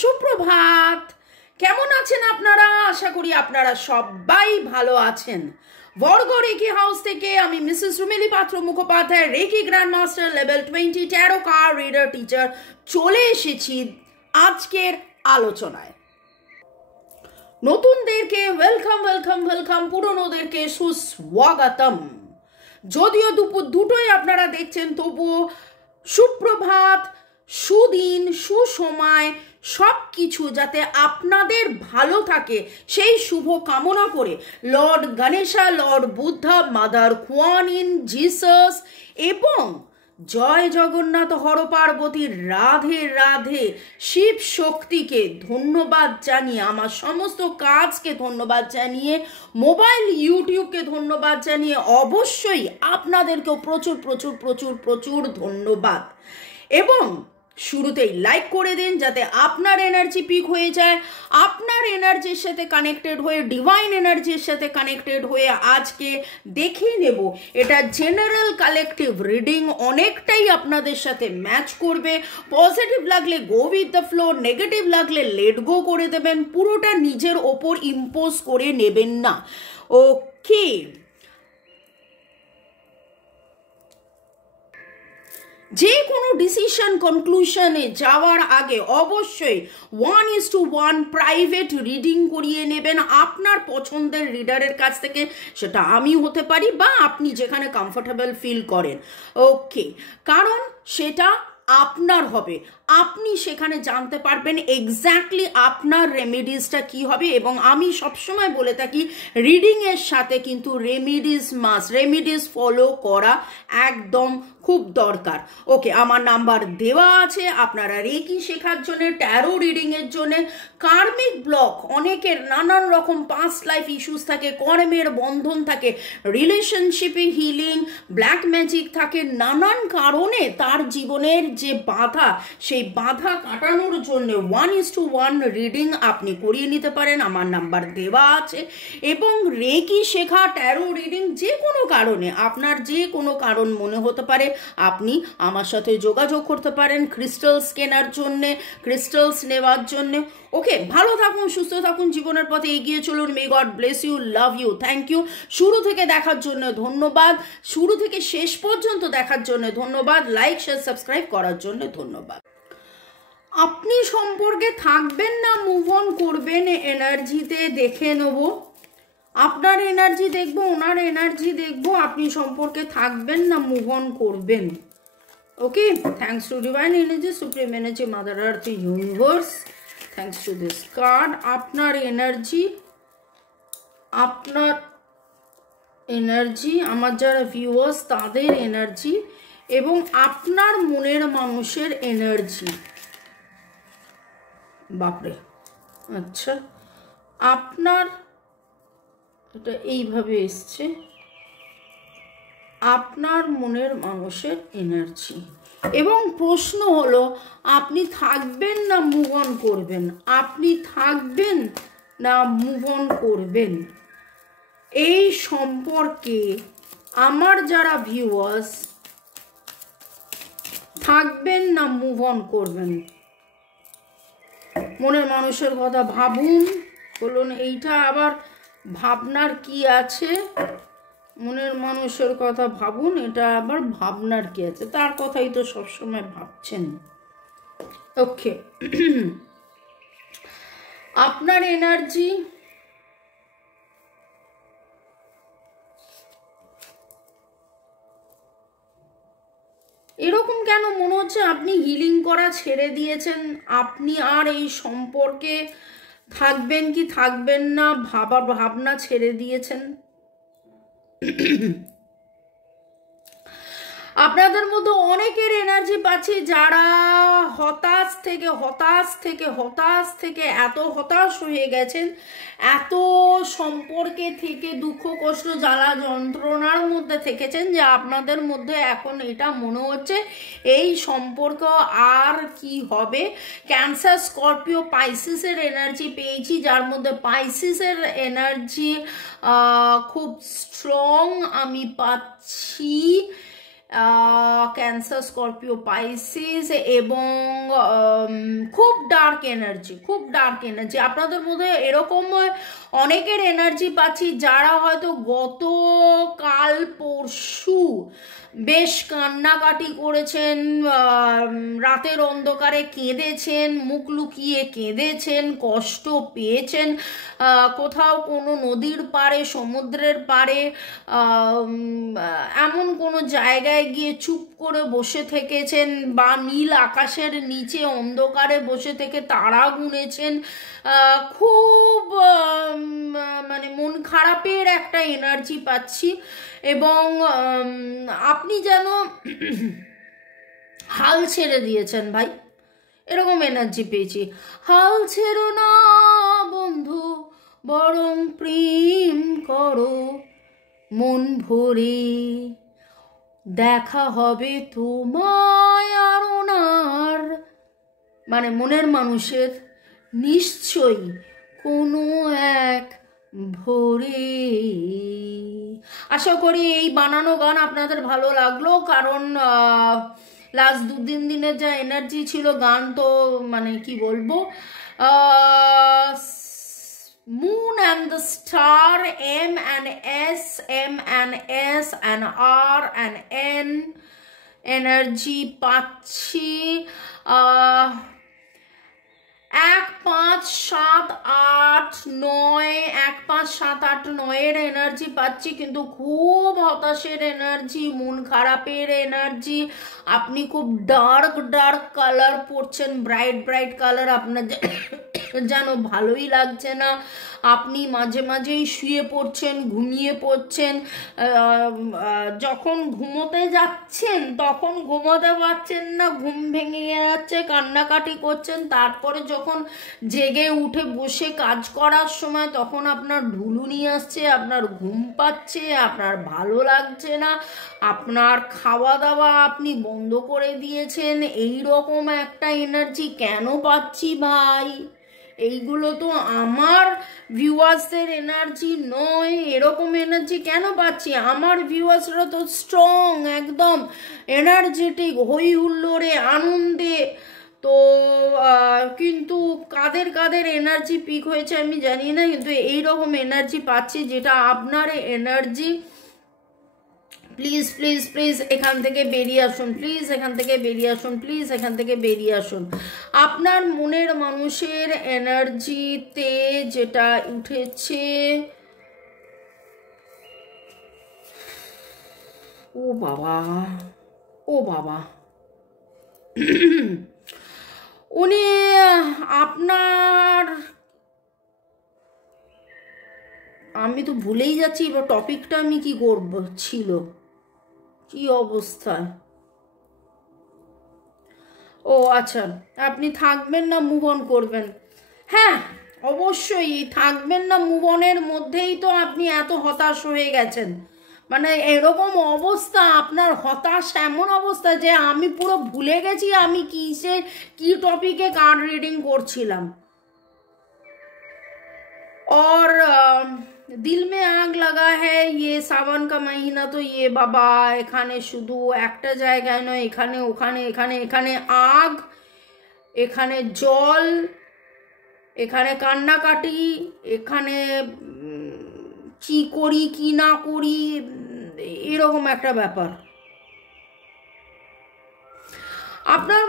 সুপ্রভাত। কেমন আছেন আপনারা? আশা করি আপনারা সবাই ভালো আছেন। বর্গ রেকি হাউস থেকে আমি Mrs Rumeli Patra Mukhopadhyay, reiki grand master level 20 tarot card reader teacher, চলে এসেছি আজকের আলোচনায়। নতুনদেরকে ওয়েলকাম ওয়েলকাম ওয়েলকাম, পুরনোদেরকে সুস্বাগতম। যদিও দুপুর দুটোই আপনারা দেখছেন, তবুও সুপ্রভাত, সুদিন, সুসময়, সব কিছু যাতে আপনাদের ভালো থাকে সেই শুভ কামনা করে Lord Ganesha, Lord Buddha, mother কুয়ান in, Jesus এবং জয় জগন্নাথ, হর পার্বতী, রাধে রাধে, শিব শক্তিকে ধন্যবাদ জানিয়ে, আমার সমস্ত কাজকে ধন্যবাদ জানিয়ে, মোবাইল ইউটিউবকে ধন্যবাদ জানিয়ে, অবশ্যই আপনাদেরকেও প্রচুর প্রচুর প্রচুর প্রচুর ধন্যবাদ। এবং শুরুতেই লাইক করে দিন যাতে আপনার এনার্জি পিক হয়ে যায়। আপনার এনার্জির সাথে কানেক্টেড হয়ে, ডিভাইন এনার্জির সাথে কানেক্টেড হয়ে আজকে দেখে নেব এটা জেনারেল কালেকটিভ রিডিং অনেকটাই আপনাদের সাথে ম্যাচ করবে। পজিটিভ লাগলে go with the flow, negative লাগলে লেট গো করে দেবেন, পুরোটা নিজের ওপর ইম্পোজ করে নেবেন না। ওকে, যে কোনো ডিসিশন কনক্লুশনে যাওয়ার আগে অবশ্যই 1:1 প্রাইভেট রিডিং করিয়ে নেবেন আপনার পছন্দের রিডারের কাছ থেকে। সেটা আমি হতে পারি বা আপনি যেখানে কমফোর্টেবল ফিল করেন। ওকে, কারণ সেটা আপনার হবে, আপনি সেখানে জানতে পারবেন এক্স্যাক্টলি আপনার রেমেডিসটা কি হবে। এবং আমি সবসময় বলে থাকি রিডিংয়ের সাথে কিন্তু রেমেডিস মাস্ট, রেমেডিস ফলো করা একদম খুব দরকার। ওকে, আমার নাম্বার দেওয়া আছে আপনারা রেকি শেখার জন্য, ট্যারো রিডিংয়ের জন্য। কার্মিক ব্লক, অনেকের নানান রকম পাস্ট লাইফ ইস্যুস থাকে, কর্মের বন্ধন থাকে, রিলেশনশিপে হিলিং, ব্ল্যাক ম্যাজিক থাকে, নানান কারণে তার জীবনের যে বাধা, সেই বাধা কাটানোর জন্য 1:1 রিডিং আপনি করিয়ে নিতে পারেন। আমার নাম্বার দেওয়া আছে। এবং রেকি শেখা, ট্যারো রিডিং যে কোনো কারণে, আপনার যে কোনো কারণ মনে হতে পারে, আপনি আমার সাথে যোগাযোগ করতে পারেন ক্রিস্টালস কেনার জন্যে, ক্রিস্টালস নেওয়ার জন্যে। ওকে, ভালো থাকুন, সুস্থ থাকুন, জীবনের পথে এগিয়ে চলুন। May God bless you, love you, thank you. শুরু থেকে দেখার জন্য ধন্যবাদ, শুরু থেকে শেষ পর্যন্ত দেখার জন্য ধন্যবাদ, লাইক শেয়ার সাবস্ক্রাইব করার জন্য ধন্যবাদ। আপনি সম্পর্কে থাকবেন না মুভ অন করবেন এনার্জিতে দেখে নেব। আপনার এনার্জি দেখবো, ওনার এনার্জি দেখবো, আপনি সম্পর্কে থাকবেন না মুভ অন করবেন। Okay, thanks to divine energy, supreme energy, mother earth, universe, thanks to this card. আপনার এনার্জি, আপনার এনার্জি, আমার যারা ভিউয়ার্স তাদের এনার্জি এবং আপনার মনের মানুষের এনার্জি। বাপরে, আচ্ছা, আপনার এটা এইভাবে এসছে, আপনার মনের মানুষের এনার্জি। এবং প্রশ্ন হলো আপনি থাকবেন না মুভ অন করবেন, আপনি থাকবেন না মুভ অন করবেন। এই সম্পর্কে আমার যারা ভিউয়ার্স থাকবেন না মুভ অন করবেন, মনের মানুষের কথা ভাবুন। বলুন এইটা আবার ভাবনার কি আছে? মনের মানুষের কথা ভাবুন, এটা আবার ভাবনার কি আছে? তার কথাই তো সবসময় ভাবছেন। ওকে, আপনার এনার্জি, এরকম কেন মনে হচ্ছে আপনি হিলিং করা ছেড়ে দিয়েছেন, আপনি আর এই সম্পর্কে থাকবেন কি থাকবেন না ভাবনা ছেড়ে দিয়েছেন। আপনাদের মধ্যে অনেকের এনার্জি পাচ্ছি যারা হতাশ থেকে এত হতাশ হয়ে গেছেন, এত সম্পর্কে থেকে দুঃখ কষ্ট জ্বালা যন্ত্রণার মধ্যে থেকেছেন যে আপনাদের মধ্যে এখন এটা মনে হচ্ছে এই সম্পর্ক আর কি হবে। ক্যান্সার, স্করপিও, পাইসিসের এনার্জি পেয়েছি, যার মধ্যে পাইসিসের এনার্জি খুব স্ট্রং আমি পাচ্ছি। ক্যান্সার, স্করপিও, পাইসিস, এবং খুব ডার্ক এনার্জি, খুব ডার্ক এনার্জি। আপনাদের মধ্যে এরকম অনেকের এনার্জি পাচ্ছি যারা হয়তো গত কাল পরশু বেশ কান্নাকাটি করেছেন, রাতের অন্ধকারে কেঁদেছেন, মুখ লুকিয়ে কেঁদেছেন, কষ্ট পেয়েছেন, কোথাও কোনো নদীর পাড়ে, সমুদ্রের পাড়ে, এমন কোনো জায়গায় গিয়ে চুপ করে বসে থেকেছেন, বা নীল আকাশের নিচে অন্ধকারে বসে থেকে তারা গুনেছেন। খুব মানে মন খারাপের একটা এনার্জি পাচ্ছি, এবং আপনি যেন হাল ছেড়ে দিয়েছেন ভাই, এরকম এনার্জি পেয়েছি। হাল ছেড়ো না বন্ধু, বরং প্রেম করো মন ভরে, দেখা হবে তোমায় আর ওনার, মানে মনের মানুষের নিশ্চয়ই কোনো এক ভোরে। আশা করি এই বানানো গান আপনাদের ভালো লাগলো, কারণ লাস্ট 2-3 দিনের যা এনার্জি ছিল, গান তো মানে কি বলবো, Moon and the Star, M and S, M and S and R and N energy পাচ্ছি। 1, 5, 7, 8, 9, 1, 5, 7, 8, 9 এনার্জি পাচ্ছি, কিন্তু খুব হতাশের এনার্জি, মন খারাপের এনার্জি। আপনি খুব ডার্ক ডার্ক কালার পরছেন, ব্রাইট ব্রাইট কালার, আপনার যেন ভালোই লাগছে না। আপনি মাঝে মাঝেই শুয়ে পড়ছেন, ঘুমিয়ে পড়ছেন, যখন ঘুমোতে যাচ্ছেন তখন ঘুমোতে পারছেন না, ঘুম ভেঙে যাচ্ছে, কান্নাকাটি করছেন। তারপরে যখন জেগে উঠে বসে কাজ করার সময় তখন আপনার ঢুলুনি আসছে, আপনার ঘুম পাচ্ছে, আপনার ভালো লাগছে না, আপনার খাওয়া দাওয়া আপনি বন্ধ করে দিয়েছেন। এই রকম একটা এনার্জি কেন পাচ্ছি ভাই? এইগুলো তো আমার ভিউয়ার্সদের এনার্জি নয়, এরকম এনার্জি কেন পাচ্ছি? আমার ভিউয়ার্সরা তো স্ট্রং, একদম এনার্জেটিক, হই হুল্লোড়ে, আনন্দে। তো কিন্তু কাদের কাদের এনার্জি পিক হয়েছে আমি জানি না, কিন্তু এইরকম এনার্জি পাচ্ছি যেটা আপনার এনার্জি। প্লিজ প্লিজ প্লিজ এখান থেকে বেরিয়ে আসুন, প্লিজ এখান থেকে বেরিয়ে আসুন, প্লিজ এখান থেকে বেরিয়ে আসুন। আপনার মনের মানুষের এনার্জিতে যেটা উঠেছে, ও বাবা, ও বাবা, উনি আপনার, আমি তো ভুলেই যাচ্ছি এবার টপিকটা আমি কি করব, ছিল কি অবস্থায়। ও আচ্ছা, আপনি থাকবেন না মুভ অন করবেন? হ্যাঁ অবশ্যই থাকবেন না মুভ অনের মধ্যেই তো আপনি এত হতাশ হয়ে গেছেন। মানে এরকম অবস্থা আপনার, হতাশ এমন অবস্থা যে আমি পুরো ভুলে গেছি আমি কি টপিকে কার্ড রিডিং করছিলাম। और দিল মে আগ লাগা হ্যায়, ইয়ে সাবান কা মহিনা, তো ইয়ে বাবা এখানে শুধু একটা জায়গায় নয়, এখানে ওখানে, এখানে এখানে আগ, এখানে জল, এখানে কান্নাকাটি, এখানে কি করি কি না করি, এরকম একটা ব্যাপার। আপনার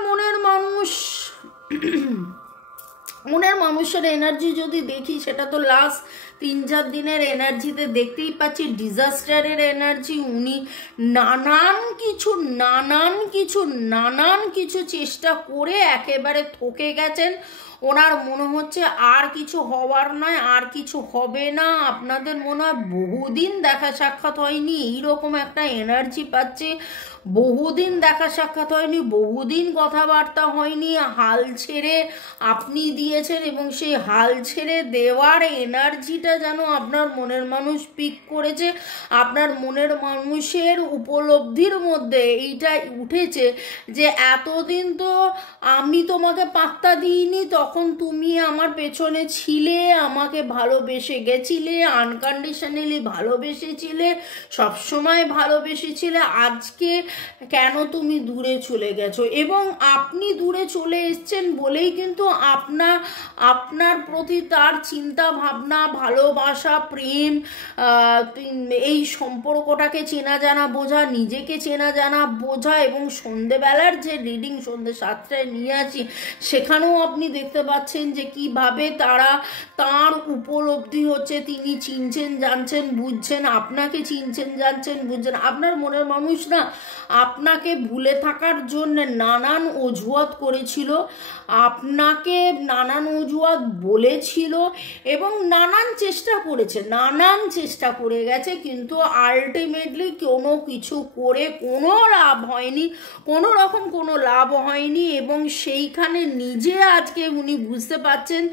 মনের মানুষের এনার্জি যদি দেখি, সেটা তো লাস্ট 3-4 দিনের এনার্জিতে দেখতেই পাচ্ছি ডিজাস্টারের এনার্জি। উনি নানান কিছু চেষ্টা করে একেবারে থকে গেছেন। ওনার মনে হচ্ছে আর কিছু হওয়ার নয়, আর কিছু হবে না। আপনাদের মনে হয় বহুদিন দেখা সাক্ষাৎ হয়নি, এইরকম একটা এনার্জি পাচ্ছে। বহুদিন দেখা সাক্ষাৎ হয়নি, বহুদিন কথাবার্তা হয়নি, হাল ছেড়ে আপনি দিয়েছেন, এবং সেই হাল ছেড়ে দেওয়ার এনার্জিটা যেন আপনার মনের মানুষ পিক করেছে। আপনার মনের মানুষের উপলব্ধির মধ্যে এইটাই উঠেছে যে এতদিন তো আমি তোমাকে পাত্তা দিইনি, তখন তুমি আমার পেছনে ছিলে, আমাকে ভালোবেসে গেছিলে, আনকন্ডিশনালি ভালোবেসেছিলে, সবসময় ভালোবেসেছিলে। আজকে কেন তুমি দূরে চলে গেছো, এবং আপনি দূরে চলে এসছেন বলেই কিন্তু আপনার প্রতি তার চিন্তা ভাবনা, ভালোবাসা, প্রেম, এই সম্পর্কটাকে চেনা জানা বোঝা, নিজেকে চেনা জানা বোঝা, এবং সন্ধেবেলার যে রিডিং সন্ধে 7টায় নিয়ে আসি সেখানেও আপনি দেখতে পাচ্ছেন যে কিভাবে তার উপলব্ধি হচ্ছে, তিনি চিনছেন জানছেন বুঝছেন, আপনাকে চিনছেন জানছেন বুঝছেন। আপনার মনের মানুষ না আপনাকে ভুলে থাকার জন্য নানান অজুহাত করেছিল, আপনাকে নানান অজুহাত বলেছিল এবং নানান চেষ্টা করে গেছে, কিন্তু আলটিমেটলি কোনো কিছু করে কোনো লাভ হয়নি, কোনো রকম কোনো লাভ হয়নি। এবং সেইখানে নিজে আজকে উনি বুঝতে পারছেন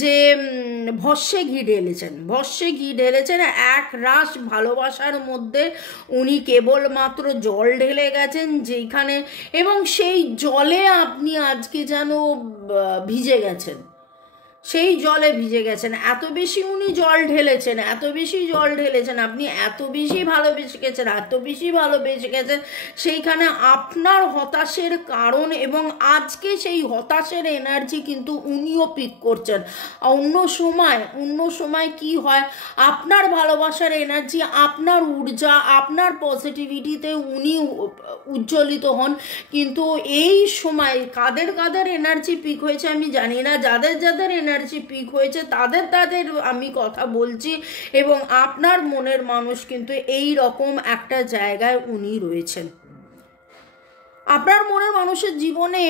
যে ভস্যে ঘি ঢেলেছেন, এক রাশ ভালোবাসার মধ্যে উনি কেবলমাত্র জল ঢেলে গেছেন যেখানে, এবং সেই জলে আপনি আজকে যেন ভিজে গেছেন, সেই জলে ভিজে গেছেন। এত বেশি উনি জল ঢেলেছেন, আপনি এত বেশি ভালোবেসে গেছেন সেইখানে আপনার হতাশের কারণ, এবং আজকে সেই হতাশের এনার্জি কিন্তু উনিও পিক করছেন। অন্য সময় কি হয়, আপনার ভালোবাসার এনার্জি, আপনার ঊর্জা, আপনার পজিটিভিটিতে উনি উজ্জ্বলিত হন, কিন্তু এই সময় কাদের এনার্জি পিক হয়েছে আমি জানি না, যাদের এনার্জি পিক হয়েছে তাদের আমি কথা বলছি, এবং আপনার মনের মানুষ কিন্তু এই রকম একটা জায়গায় উনি রয়েছেন। আপনার মনের মানুষের জীবনে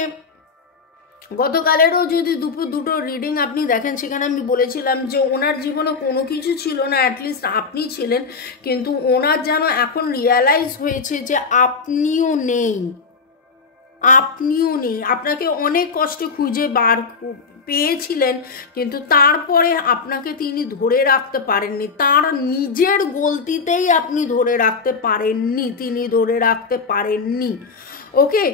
গতকালেরও যদি দুটো রিডিং আপনি দেখেন, সেখানে আমি বলেছিলাম যে ওনার জীবনে কোনো কিছু ছিল না, অ্যাটলিস্ট আপনি ছিলেন, কিন্তু ওনার যেন এখন রিয়ালাইজ হয়েছে যে আপনিও নেই, আপনাকে অনেক কষ্টে খুঁজে পেয়েছিলেন, কিন্তু তারপরে আপনাকে তিনি ধরে রাখতে পারেননি, তার নিজের গলতিতেই আপনি তিনি ধরে রাখতে পারেননি। ওকে,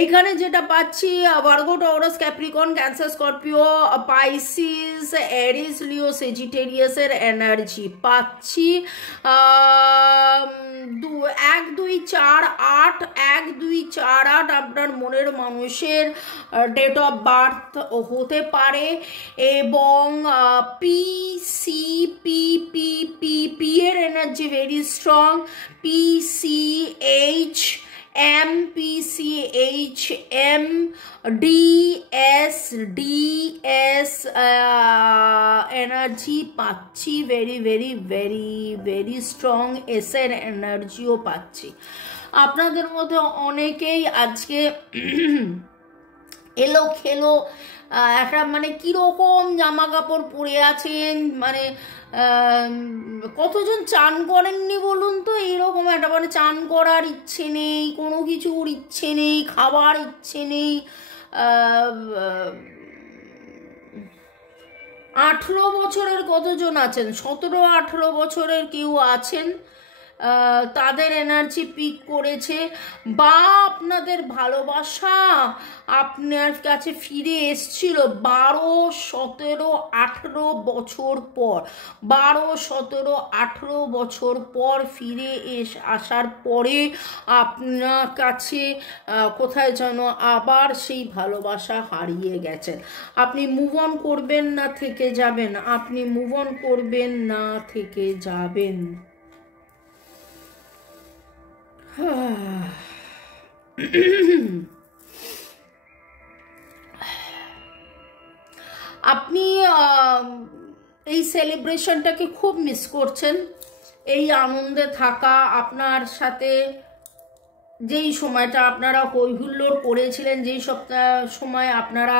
এইখানে যেটা পাচ্ছি Virgo, Taurus, Capricorn, Cancer, Scorpio, Pisces, Aries, Leo, সেজিটেরিয়াসের এনার্জি পাচ্ছি। 1 2 4 8 1 2 4 8 আপনার মনের মানুষের ডেট অফ বার্থ হতে পারে, এবং পি এর energy very strong, PCH MPCHM DS energy পাচ্ছি, ভেরি স্ট্রং এস এর এনার্জিও পাচ্ছি। আপনাদের মধ্যে অনেকেই আজকে এলো খেলো একটা মানে কিরকম জামা কাপড় পরে আছেন, মানে কতজন চান করেননি বলুন তো, এইরকম একটা মানে চান করার ইচ্ছে নেই, কোনো কিছুর ইচ্ছে নেই, খাবার ইচ্ছে নেই। 18 বছরের কতজন আছেন, 17-18 বছরের কেউ আছেন, তাদের এনার্জি পিক করেছে, বা আপনাদের ভালোবাসা আপনার কাছে ফিরে এসছিল 12 17 18 বছর পর, 12 17 18 বছর পর ফিরে আসার পরে আপনার কাছে কোথায় যেন আবার সেই ভালোবাসা হারিয়ে গেছেন। আপনি মুভ অন করবেন না থেকে যাবেন, আপনি এই সেলিব্রেশনটাকে খুব মিস করছেন, এই আনন্দে থাকা, আপনার সাথে যেই সময়টা আপনারা হৈহুল্লোড় করেছিলেন, যেই সময় আপনারা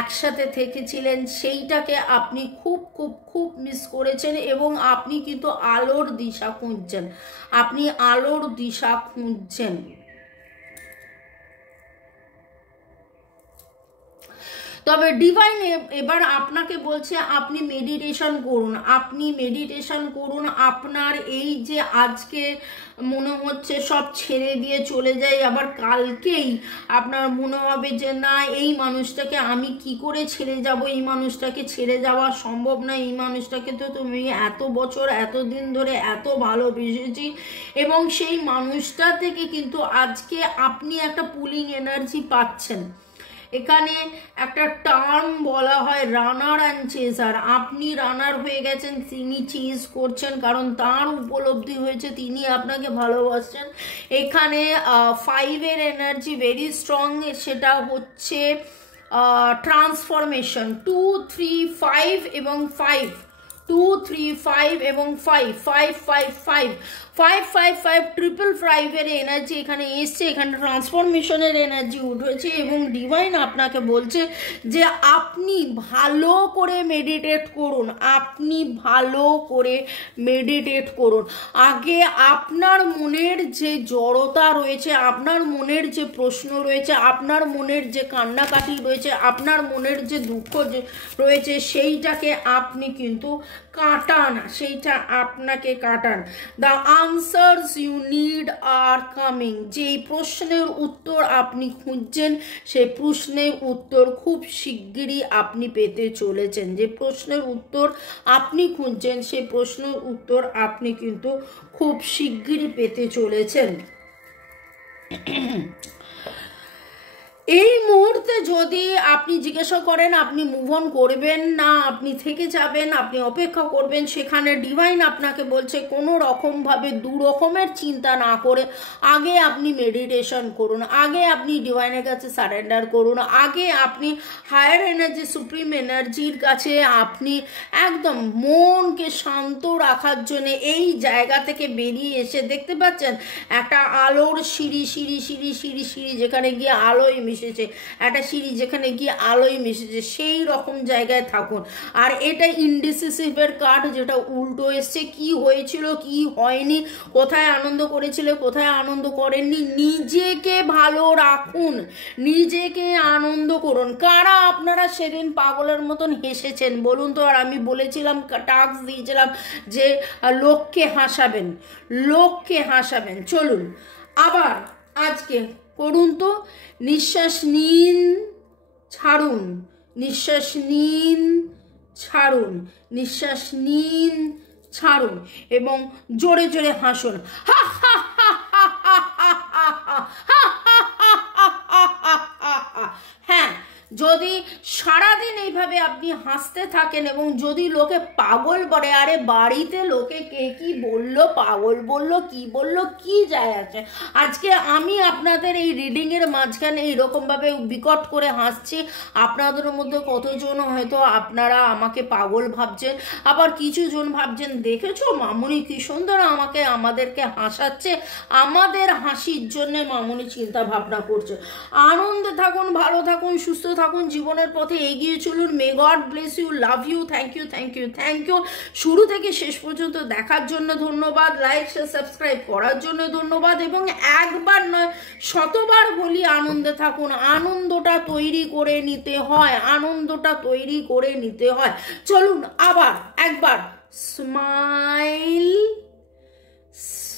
একসাথে থেকেছিলেন, সেইটাকে আপনি খুব খুব খুব মিস করেছেন, এবং আপনি কিন্তু আলোর দিশা খুঁজছেন। তবে ডিভাইন এবার আপনাকে বলছে আপনি মেডিটেশন করুন, আপনি মেডিটেশন করুন। আপনার এই যে আজকে মনে হচ্ছে সব ছেড়ে দিয়ে চলে যাই, আবার কালকেই আপনার মনে হবে যে না এই মানুষটাকে আমি কি করে ছেড়ে যাব, এই মানুষটাকে ছেড়ে যাওয়া সম্ভব না, এই মানুষটাকে তো তুমি এত বছর এতদিন ধরে এত ভালোবেসেছি। এবং সেই মানুষটা থেকে কিন্তু আজকে আপনি একটা পুলিং এনার্জি পাচ্ছেন। এখানে একটা টার্ম বলা হয় রানার অ্যান্ড চেজার। আপনি রানার হয়ে গেছেন, তিনি চেজ করছেন, কারণ তার উপলব্ধি হয়েছে তিনি আপনাকে ভালোবাসছেন। এখানে 5-এর এনার্জি ভেরি স্ট্রং, সেটা হচ্ছে ট্রান্সফরমেশন। 2, 3, 5 এবং 5, 2, 3, 5 এবং 5, 5, 5, 5, 5, 5, 5, 555-এর এনার্জি এখানে এসছে। এখানে ট্রান্সফরমেশনের এনার্জি উঠেছে এবং ডিভাইন আপনাকে বলছে যে আপনি ভালো করে মেডিটেট করুন, আপনি ভালো করে মেডিটেট করুন। আগে আপনার মনের যে জড়তা রয়েছে, আপনার মনের যে প্রশ্ন রয়েছে, আপনার মনের যে কান্নাকাটি রয়েছে, আপনার মনের যে দুঃখ রয়েছে, সেইটাকে আপনি কিন্তু কাটান, সেইটা আপনাকে কাটান। The answers you need are coming. যেই প্রশ্নের উত্তর আপনি খুঁজছেন সেই প্রশ্নের উত্তর খুব শিগগিরই আপনি পেতে চলেছেন। যে প্রশ্নের উত্তর আপনি খুঁজছেন সেই প্রশ্নের উত্তর আপনি কিন্তু খুব শিগগিরই পেতে চলেছেন। এই মুহূর্তে যদি আপনি জিজ্ঞাসা করেন আপনি মুভ অন করবেন না আপনি থেকে যাবেন, আপনি অপেক্ষা করবেন, সেখানে ডিভাইন আপনাকে বলছে কোনো রকমভাবে দু রকমের চিন্তা না করে আগে আপনি মেডিটেশন করুন, আগে আপনি ডিভাইনের কাছে সারেন্ডার করুন, আগে আপনি হায়ার এনার্জি সুপ্রিম এনার্জির কাছে আপনি একদম মনকে শান্ত রাখার জন্য এই জায়গা থেকে বেরিয়ে এসে দেখতে পাচ্ছেন একটা আলোর সিঁড়ি সিঁড়ি সিঁড়ি সিঁড়ি সিঁড়ি যেখানে গিয়ে আলোয় মিশেছে, একটা সিঁড়ি যেখানে গিয়ে আলোয় মিশেছে, সেই রকম জায়গায় থাকুন। আর এটা ইনডিসিসিভের কার্ড, যেটা উল্টো এসছে। কি হয়েছিল কি হয়নি, কোথায় আনন্দ করেছিল কোথায় আনন্দ করেননি, নিজেকে ভালো রাখুন, নিজেকে আনন্দ করুন। কারা আপনারা সেদিন পাগলের মতন হেসেছেন বলুন তো? আর আমি বলেছিলাম, টাস্ক দিয়েছিলাম যে লোককে হাসাবেন, লোককে হাসাবেন। চলুন আবার আজকে করুন তো। নিঃশ্বাস নিন, ছাড়ুন, নিঃশ্বাস নিন, ছাড়ুন, নিঃশ্বাস নিন, ছাড়ুন এবং জোরে জোরে হাসুন। হা হা হা হা হা হা হা হা হা। হ্যাঁ, যদি সারাদিন এইভাবে আপনি হাসতে থাকেন এবং যদি লোকে পাগল বলে, আরে বাড়িতে লোকে কে কি বললো, পাগল বললো, কি বললো, কি যায় আছে। আজকে আমি আপনাদের এই রিডিংয়ের মাঝখানে এইরকমভাবে বিকট করে হাসছি, আপনাদের মধ্যে কতজন হয়তো আপনারা আমাকে পাগল ভাবছেন, আবার কিছু জন ভাবছেন দেখেছো মামুনি কি সুন্দর আমাদেরকে হাসাচ্ছে, আমাদের হাসির জন্যে মামুনি চিন্তা ভাবনা করছে। আনন্দে থাকুন, ভালো থাকুন, সুস্থ থাকুন, জীবনের পথে এগিয়ে চলুন। May God bless you, love you, thank you, thank you, thank you. শুরু থেকে শেষ পর্যন্ত দেখার জন্য ধন্যবাদ, লাইক শেয়ার সাবস্ক্রাইব করার জন্য ধন্যবাদ। এবং একবার নয় শতবার বলি, আনন্দে থাকুন। আনন্দটা তৈরি করে নিতে হয়, আনন্দটা তৈরি করে নিতে হয়। চলুন আবার একবার স্মাইল,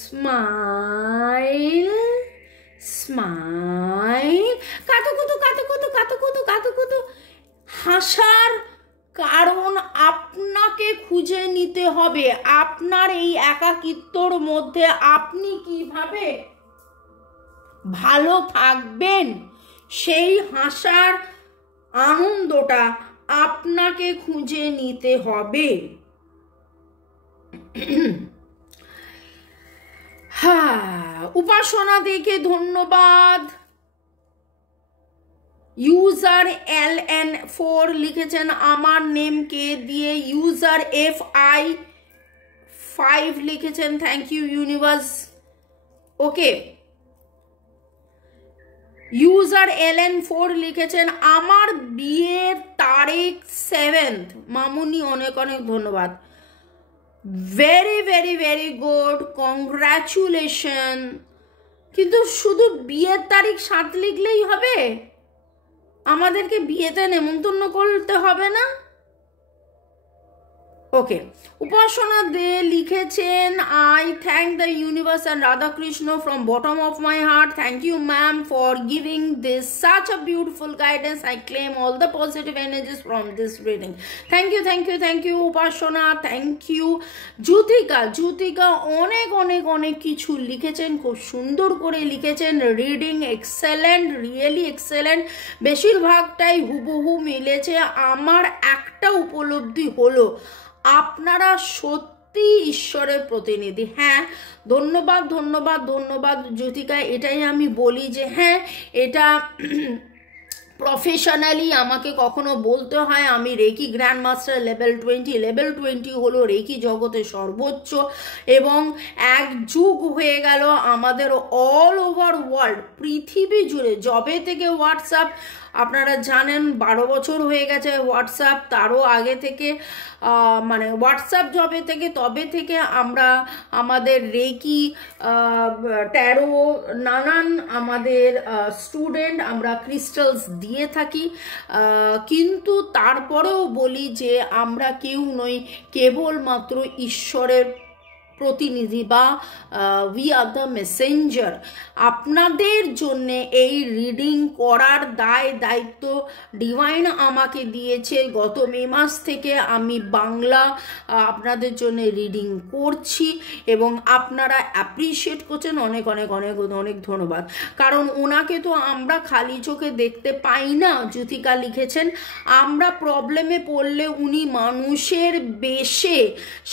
স্মাইল, স্মাইল। কাতুকুতু কাতুকুতু কাতুকুতু কাতুকুতু। হাসার কারণ আপনাকে খুঁজে নিতে হবে। আপনার এই একাকিত্বর মধ্যে আপনি কিভাবে ভালো থাকবেন, সেই হাসার আনন্দটা আপনাকে খুঁজে নিতে হবে। হ্যাঁ, উপাসনা দেখে ধন্যবাদ। ইউজার LN4 লিখেছেন আমার নেমকে দিয়ে, ইউজার FI5 লিখেছেন thank you universe. Okay, user LN4 লিখেছেন আমার বিয়ের তারিখ 7th। মামুনি অনেক অনেক ধন্যবাদ। Very very very good, congratulation. কিন্তু শুধু বিয়ের তারিখ 7 লিখলেই হবে? আমাদেরকে বিয়েতে নেমন্তন্ন করতে হবে না? ওকে, উপাসনা দে লিখেছেন, I thank the universe and Radha Krishna from bottom of my heart. Thank you ma'am for giving this such a beautiful guidance. I claim all the positive energies from this reading. Thank you, thank you, thank you Upasana, thank you. Jyotika অনেক অনেক অনেক কিছু লিখেছেন, খুব সুন্দর করে লিখেছেন। Reading excellent, really excellent, বেশিরভাগটাই হুবহু মিলেছে। আমার একটা উপলব্ধি হলো আপনারা সত্যি ঈশ্বরের প্রতিনিধি। হ্যাঁ, ধন্যবাদ ধন্যবাদ ধন্যবাদ জ্যোতিকা। এটাই আমি বলি যে হ্যাঁ, এটা প্রফেশনালি আমাকে কখনো বলতে হয় আমি reiki grand master level 20। Level 20 হলো রেকি জগতে সর্বোচ্চ, এবং এক যুগ হয়ে গেল আমাদের অল ওভার ওয়ার্ল্ড, পৃথিবী জুড়ে, যবে থেকে হোয়াটসঅ্যাপ, আপনারা জানেন 12 বছর হয়ে গেছে হোয়াটসঅ্যাপ, তারও আগে থেকে, মানে হোয়াটসঅ্যাপ যবে থেকে তবে থেকে আমরা আমাদের রেকি, ট্যারো, নানান আমাদের স্টুডেন্ট আমরা ক্রিস্টালস দিয়ে থাকি। কিন্তু তারপরেও বলি যে আমরা কেউ নই, কেবলমাত্র ঈশ্বরের প্রতিনিধি, বা উই আর দ্য মেসেঞ্জার। আপনাদের জন্যে এই রিডিং করার দায়িত্ব ডিভাইন আমাকে দিয়েছে। গত মে মাস থেকে আমি বাংলা আপনাদের জন্য রিডিং করছি, এবং আপনারা অ্যাপ্রিসিয়েট করছেন, অনেক অনেক অনেক অনেক ধন্যবাদ। কারণ ওনাকে তো আমরা খালি চোখে দেখতে পাই না। জ্যোতিকা লিখেছেন, আমরা প্রবলেমে পড়লে উনি মানুষের বেশে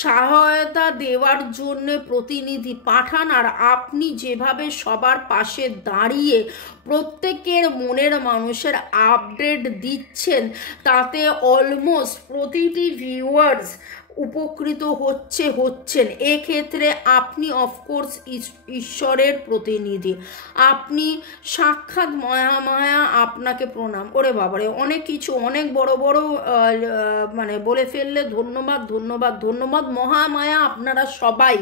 সহায়তা দেওয়ার জন্য প্রতিনিধি পাঠান, আর আপনি যেভাবে সবার পাশে দাঁড়িয়ে প্রত্যেকের মনের মানুষের আপডেট দিচ্ছেন, তাতে অলমোস্ট প্রতিটি ভিউয়ার্স উপকৃত হচ্ছেন। এক্ষেত্রে আপনি অফকোর্স ঈশ্বরের প্রতিনিধি, আপনি সাক্ষাৎ মায়া, আপনাকে প্রণাম। ওরে বাবারে, অনেক কিছু, অনেক বড় বড় মানে বলে ফেললে। ধন্যবাদ ধন্যবাদ ধন্যবাদ মহামায়া। আপনারা সবাই,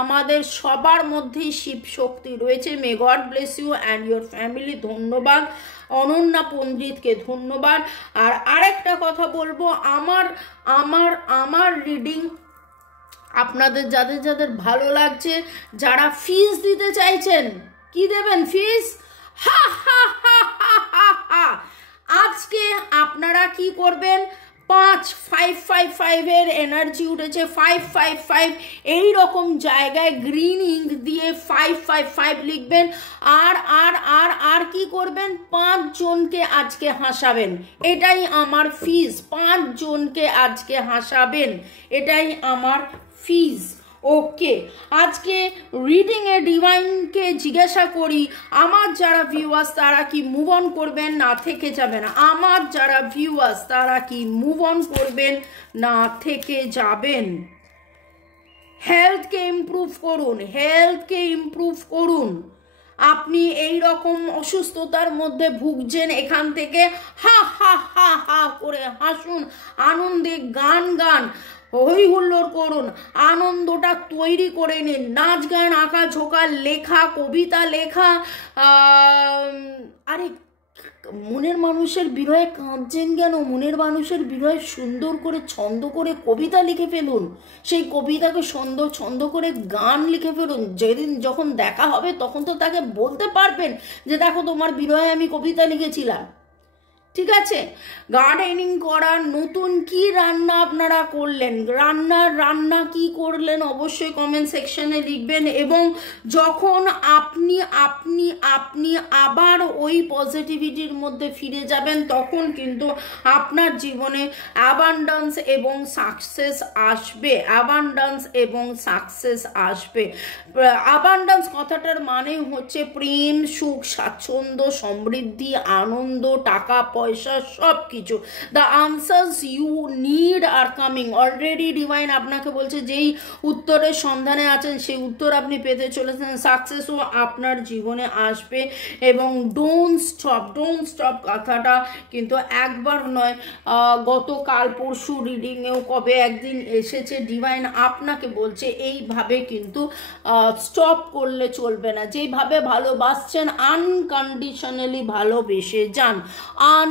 আমাদের সবার মধ্যেই শিব শক্তি রয়েছে। May God bless you and your family. ধন্যবাদ অনন্যা পণ্ডিতকে, ধন্যবাদ। আর আরেকটা কথা বলবো, আমার রিডিং আপনাদের যাদের যাদের ভালো লাগছে, যারা ফিস দিতে চাইছেন, কি দেবেন ফিস? হা হা হা হা হা হা। আজকে আপনারা কি করবেন, 5 এর এনার্জি উঠেছে, 5 এই রকম জায়গায় গ্রিন ইঙ্ক দিয়ে 5 লিখবেন। আর কি করবেন, 5 জনকে আজকে হাসাবেন, এটাই আমার ফিজ। 5 জনকে আজকে হাসাবেন, এটাই আমার ফিজ। ওকে, আজকে রিডিংয়ে ডিভাইনকে জিজ্ঞাসা করি, আমার যারা ভিউয়ার্স তারা কি মুভ অন করবেন না থেকে যাবেন? আমার যারা ভিউয়ার্স তারা কি মুভ অন করবেন না থেকে যাবেন? হেলথকে ইমপ্রুভ করুন, হেলথকে ইমপ্রুভ করুন। আপনি এই রকম অসুস্থতার মধ্যে ভুগছেন, এখান থেকে হা হা হা হা করে হাসুন, আনন্দে গান হই হুল্লোড় করুন, আনন্দটা তৈরি করে নিন। নাচ গান, আঁকা ঝোঁকা, লেখা, কবিতা লেখা। আরে মনের মানুষের বিরহে কাঁদছেন কেন? মনের মানুষের বিরহে সুন্দর করে ছন্দ করে কবিতা লিখে ফেলুন, সেই কবিতাকে ছন্দ করে গান লিখে ফেলুন। যেদিন যখন দেখা হবে তখন তো তাকে বলতে পারবেন যে দেখো তোমার বিরহে আমি কবিতা লিখেছিলাম। ঠিক আছে, গার্ডেনিং করার নতুন কি রান্না আপনারা করলেন, রান্না কি করলেন অবশ্যই কমেন্ট সেকশনে লিখবেন। এবং যখন আপনি আপনি আপনি আবার ওই পজিটিভিটির মধ্যে ফিরে যাবেন, তখন কিন্তু আপনার জীবনে অ্যাবান্ডান্স এবং সাকসেস আসবে, অ্যাবান্ডান্স এবং সাকসেস আসবে। অ্যাবান্ডান্স কথাটার মানে হচ্ছে প্রেম, সুখ, স্বাচ্ছন্দ্য, সমৃদ্ধি, আনন্দ, টাকা পয়সা, সব কিছু। The answers you need are coming already. Divine আপনাকে বলছে যেই উত্তরের সন্ধানে আছেন সেই উত্তর আপনি পেতে চলেছেন। সাকসেসও আপনার জীবনে আসবে। এবং ডোন্ট স্টপ কথাটা কিন্তু একবার নয়, গতকাল পরশু রিডিংয়েও কবে একদিন এসেছে। ডিভাইন আপনাকে বলছে এইভাবে কিন্তু স্টপ করলে চলবে না। যেইভাবে ভালোবাসছেন আনকন্ডিশনালি ভালোবেসে যান,